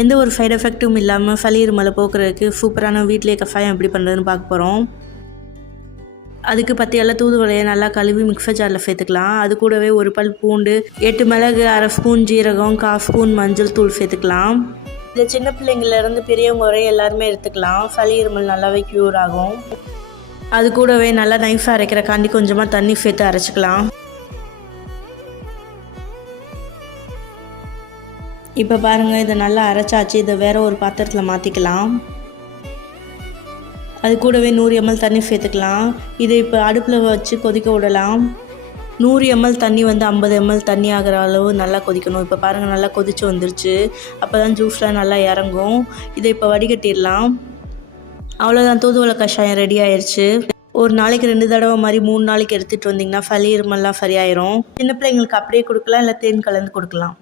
எந்த ஒரு சைடு எஃபெக்ட்டும் இல்லாமல் சளி இருமலை போக்குறதுக்கு சூப்பரான வீட்டிலேயே கஷாயம் எப்படி பண்ணுறதுன்னு பார்க்க போகிறோம் அதுக்கு பற்றியெல்லாம் தூதுவளையை நல்லா கழுவி மிக்சர் ஜாரில் சேர்த்துக்கலாம். அது கூடவே ஒரு பல் பூண்டு எட்டு மிளகு அரை ஸ்பூன் ஜீரகம் கால் ஸ்பூன் மஞ்சள் தூள் சேர்த்துக்கலாம். இந்த சின்ன பிள்ளைங்கள்லேருந்து பெரியவங்க வரை எல்லாருமே எடுத்துக்கலாம். சளி இருமல் நல்லாவே க்யூர் ஆகும். அது கூடவே நல்லா நைஃபாக அரைக்கிறக்காண்டி கொஞ்சமாக தண்ணி சேர்த்து அரைச்சிக்கலாம். இப்போ பாருங்கள் இதை நல்லா அரைச்சாச்சு. இதை வேற ஒரு பாத்திரத்தில் மாற்றிக்கலாம் அது கூடவே நூறு எம்எல் தண்ணி சேர்த்துக்கலாம். இதை இப்போ அடுப்பில் வச்சு கொதிக்க விடலாம். நூறு எம்எல் தண்ணி வந்து ஐம்பது எம்எல் தண்ணி ஆகிற அளவு நல்லா கொதிக்கணும். இப்போ பாருங்கள் நல்லா கொதிச்சு வந்துருச்சு. அப்போ தான் ஜூஸ்லாம் நல்லா இறங்கும். இதை இப்போ வடிகட்டிடலாம். அவ்வளோதான் தூதுவளை கஷாயம் ரெடி ஆயிடுச்சு ஒரு நாளைக்கு ரெண்டு தடவை மாதிரி மூணு நாளைக்கு எடுத்துகிட்டு வந்தீங்கன்னா சளி இருமல்லாம் சரியாயிரும் சின்ன பிள்ளைங்களுக்கு அப்படியே கொடுக்கலாம் இல்லை தேன் கலந்து கொடுக்கலாம்.